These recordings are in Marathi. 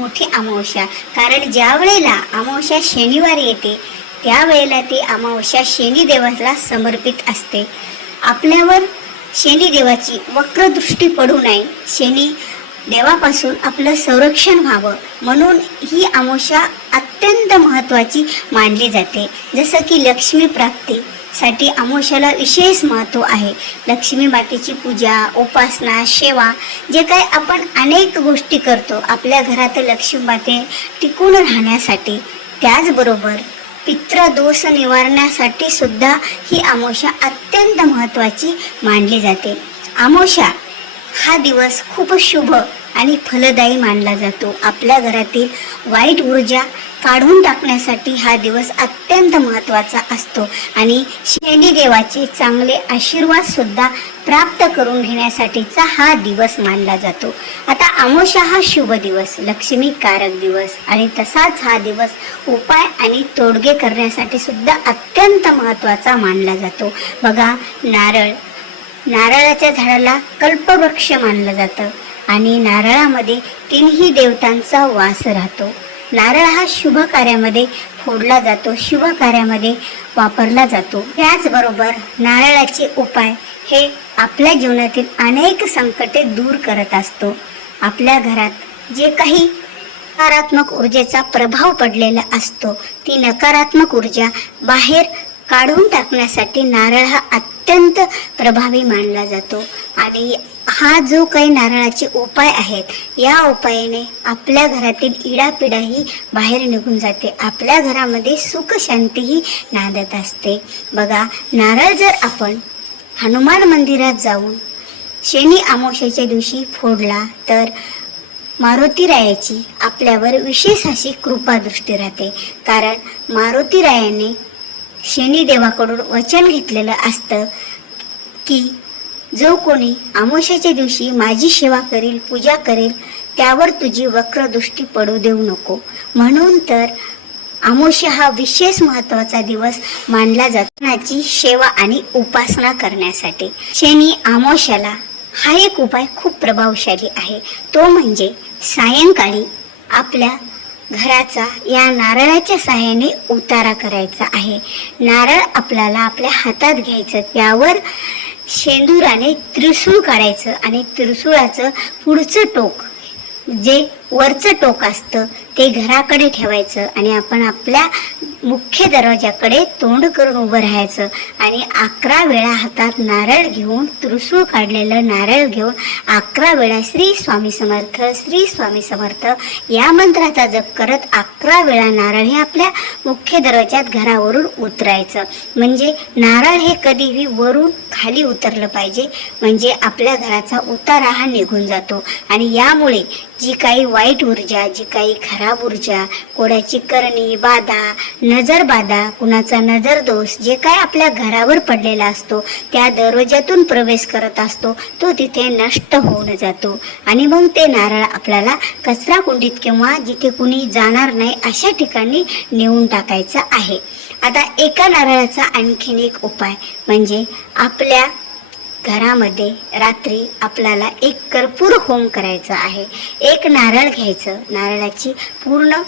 मोठी अमावस्या, कारण ज्या वेळेला अमावस्या शनिवार येते त्यावेळेला ती अमावस्या शनिदेवाला समर्पित असते. आपल्यावर शनिदेवाची वक्रदृष्टी पडू नये, शनी देवापासून आपलं संरक्षण व्हावं म्हणून ही अमावस्या अत्यंत महत्त्वाची मानली जाते. जसं की लक्ष्मी प्राप्तीसाठी अमावस्याला विशेष महत्त्व आहे. लक्ष्मी मातेची पूजा, उपासना, सेवा जे काही आपण अनेक गोष्टी करतो आपल्या घरात लक्ष्मी माते टिकून राहण्यासाठी, त्याचबरोबर पितृदोष निवारण्यासाठी सुद्धा ही अमावस्या अत्यंत महत्त्वाची मानली जाते. अमावस्या हा दिवस खूप शुभ आणि फलदायी मानला जातो. आपल्या घरातील वाईट ऊर्जा काढून टाकण्यासाठी हा दिवस अत्यंत महत्त्वाचा असतो आणि शनिदेवाचे चांगले आशीर्वाद सुद्धा प्राप्त करून घेण्यासाठीचा हा दिवस मानला जातो. आता अमावस्या हा शुभ दिवस, लक्ष्मी कारक दिवस आणि तसाच हा दिवस उपाय आणि तोडगे करण्यासाठी सुद्धा अत्यंत महत्त्वाचा मानला जातो. बघा, नारळाच्या झाडाला कल्पवृक्ष मानलं जातं आणि नारळामध्ये तीनही देवतांचा वास राहतो. नारळ हा शुभ कार्यामध्ये फोडला जातो, शुभ कार्यामध्ये वापरला जातो. त्याचबरोबर नारळाचे उपाय हे आपल्या जीवनातील अनेक संकटे दूर करत असतो. आपल्या घरात जे काही नकारात्मक ऊर्जेचा प्रभाव पडलेला असतो ती नकारात्मक ऊर्जा बाहेर काढून टाकण्यासाठी नारळ हा अत्यंत प्रभावी मानला जातो. आणि हा जो काही नारळाचे उपाय आहेत या उपायाने आपल्या घरातील इडापिडाही बाहेर निघून जाते, आपल्या घरामध्ये सुख शांतीही नांदत असते. बघा, नारळ जर आपण हनुमान मंदिरात जाऊन शनी अमावस्येच्या दिवशी फोडला तर मारुतीरायाची आपल्यावर विशेष अशी कृपादृष्टी राहते. कारण मारुतीरायाने शनिदेवाकडून वचन घेतलेलं असतं की जो कोणी अमावस्येच्या दिवशी माझी सेवा करेल, पूजा करेल त्यावर तुझी वक्रदृष्टी पडू देऊ नको. म्हणून तर अमावस्या हा विशेष महत्त्वाचा दिवस मानला जातो नाची सेवा आणि उपासना करण्यासाठी. शनी अमावस्याला हा एक उपाय खूप प्रभावशाली आहे, तो म्हणजे सायंकाळी आपल्या घराचा या नारळाच्या सहाय्याने उतारा करायचा आहे. नारळ आपल्याला आपल्या हातात घ्यायचं, त्यावर शेंदुराने त्रिशूळ काढायचं आणि त्रिशूळाचं पुढचं टोक जे वरचं टोक असतं ते घराकडे ठेवायचं आणि आपण आपल्या मुख्य दरवाजाकडे तोंड करून उभं राहायचं आणि 11 वेळा हातात नारळ घेऊन, त्रिशूळ काढलेलं नारळ घेऊन 11 वेळा श्री स्वामी समर्थ, श्री स्वामी समर्थ या मंत्राचा जप करत 11 वेळा नारळ हे आपल्या मुख्य दरवाजात घरावरून उतरायचं. म्हणजे नारळ हे कधीही वरून खाली उतरलं पाहिजे, म्हणजे आपल्या घराचा उतारा हा निघून जातो. आणि यामुळे जी काही वाईट ऊर्जा, जी काही खराब ऊर्जा, कोणाची करणी बाधा, नजर बाधा, कुणाचा नजर दोष जे काय आपल्या घरावर पडलेला असतो त्या दरवाजातून प्रवेश करत असतो तो तिथे नष्ट होऊन जातो. आणि मग ते नारळ आपल्याला कचरा कुंडीत किंवा जिथे कुणी जाणार नाही अशा ठिकाणी नेऊन टाकायचं आहे. आता एका नारळाचा आणखीन एक उपाय म्हणजे आपल्या घरामध्ये रात्री आपल्याला एक कर्पूर होम करायचा आहे. एक नारळ घ्यायचं, नारळाची पूर्ण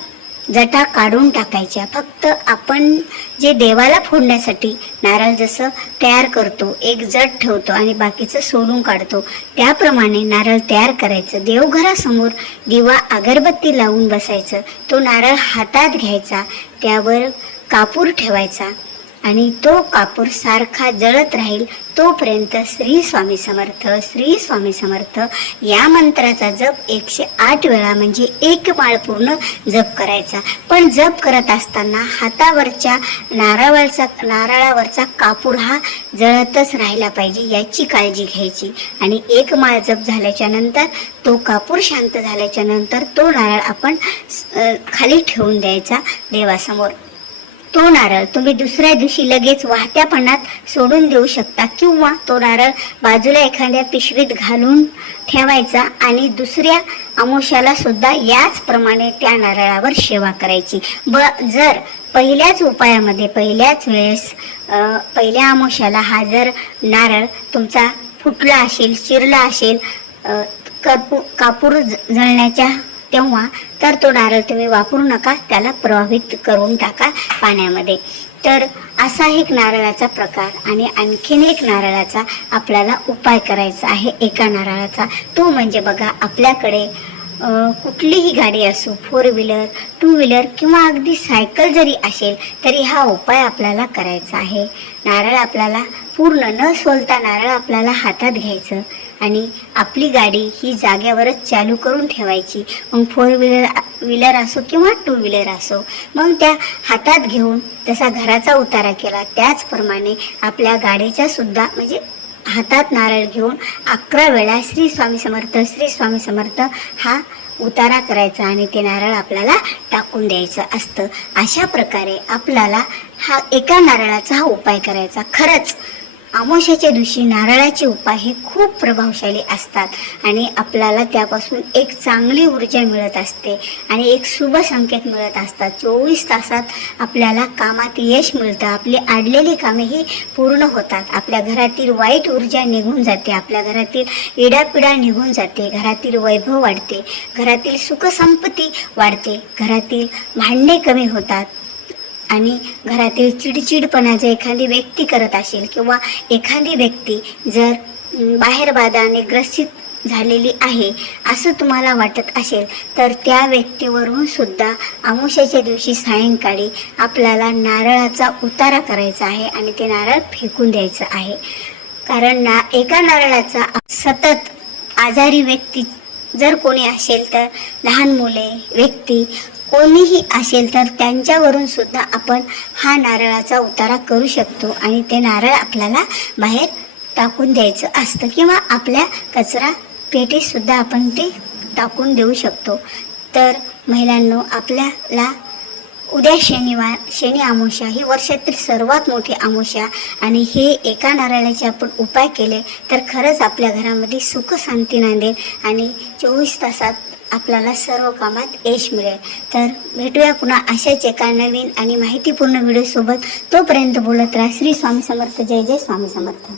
जटा काढून टाकायच्या. फक्त आपण जे देवाला फोडण्यासाठी नारळ जसं तयार करतो, एक जट ठेवतो आणि बाकीचं सोडून काढतो, त्याप्रमाणे नारळ तयार करायचं. देवघरासमोर दिवा अगरबत्ती लावून बसायचं. तो नारळ हातात घ्यायचा, त्यावर कापूर ठेवायचा आणि तो कापूर सारखा जळत राहील तोपर्यंत श्री स्वामी समर्थ, श्री स्वामी समर्थ या मंत्राचा जप 108 वेळा म्हणजे एक माळ पूर्ण जप करायचा. पण जप करत असताना हातावरच्या नारळावरचा कापूर हा जळतच राहिला पाहिजे याची काळजी घ्यायची. आणि एक माळ जप झाल्याच्या नंतर तो कापूर शांत झाल्याच्या नंतर तो नारळ आपण खाली ठेवून द्यायचा देवासमोर. तो नारळ तुम्ही दुसऱ्या दिवशी लगेच वाहत्या पाण्यात सोडून देऊ शकता किंवा तो नारळ बाजूला एखाद्या पिशवीत घालून ठेवायचा आणि दुसऱ्या अमावस्याला सुद्धा याचप्रमाणे त्या नारळावर सेवा करायची. जर पहिल्याच उपायामध्ये पहिल्याच वेळेस पहिल्या अमावस्याला हा जर नारळ तुमचा फुटला असेल, चिरला असेल, कापूर जळण्याच्या तेव्हा तर तो नारळ तुम्ही वापरू नका, त्याला प्रवाहित करून टाका पाण्यामध्ये. तर असा एक नारळाचा प्रकार. आणि आणखीन एक नारळाचा आपल्याला उपाय करायचा आहे एका नारळाचा. तो म्हणजे बघा, आपल्याकडे कुठलीही गाडी असो, 4 व्हीलर, 2 व्हीलर किंवा अगदी सायकल जरी असेल तरी हा उपाय आपल्याला करायचा आहे. नारळ आपल्याला पूर्ण न सोलता नारळ आपल्याला हातात घ्यायचं आणि आपली गाडी ही जागेवरच चालू करून ठेवायची. मग 4 व्हीलर असो किंवा 2 व्हीलर असो, मग त्या हातात घेऊन तसा घराचा उतारा केला त्याचप्रमाणे आपल्या गाडीचा सुद्धा म्हणजे हातात नारळ घेऊन 11 वेळा श्री स्वामी समर्थ, श्री स्वामी समर्थ हा उतारा करायचा आणि ते नारळ आपल्याला टाकून द्यायचं असतं. अशा प्रकारे आपल्याला हा एका नारळाचा हा उपाय करायचा. खरंच अमावस्येच्या दिवशी नारळाचे उपाय हे खूप प्रभावशाली असतात आणि आपल्याला त्यापासून एक चांगली ऊर्जा मिळत असते आणि एक शुभ संकेत मिळत असतात. 24 तासात आपल्याला कामात यश मिळतं, आपली अडलेली कामे ही पूर्ण होतात, आपल्या घरातील वाईट ऊर्जा निघून जाते, आपल्या घरातील इडापिडा निघून जाते, घरातील वैभव वाढते, घरातील सुखसंपत्ती वाढते, घरातील भांडणे कमी होतात आणि घरातील चिडचिडपणा जर एखादी व्यक्ती करत असेल किंवा एखादी व्यक्ती जर बाहेर बाधाने ग्रसित झालेली आहे असं तुम्हाला वाटत असेल तर त्या व्यक्तीवरून सुद्धा अमावस्येच्या दिवशी सायंकाळी आपल्याला नारळाचा उतारा करायचा आहे आणि ते नारळ फेकून द्यायचं आहे. कारण एका नारळाचा सतत आजारी व्यक्ती जर कोणी असेल तर, लहान मुले, व्यक्ती कोणीही असेल तर त्यांच्यावरून सुद्धा आपण हा नारळाचा उतारा करू शकतो आणि ते नारळ आपल्याला बाहेर टाकून द्यायचं असतं किंवा आपल्या कचरा पेटीत सुद्धा आपण ते टाकून देऊ शकतो. तर महिलांनो, आपल्याला उद्या शनी अमावस्या ही वर्षातील सर्वात मोठी अमावस्या आणि हे एका नारळाचे आपण उपाय केले तर खरंच आपल्या घरामध्ये सुख शांती नांदेल आणि 24 तासात आपल्याला सर्व कामात यश मिळेल. तर भेटूया पुन्हा अशाच एका नवीन आणि माहितीपूर्ण व्हिडिओसोबत. तोपर्यंत बोलत राहा. श्री स्वामी समर्थ. जय जय स्वामी समर्थ.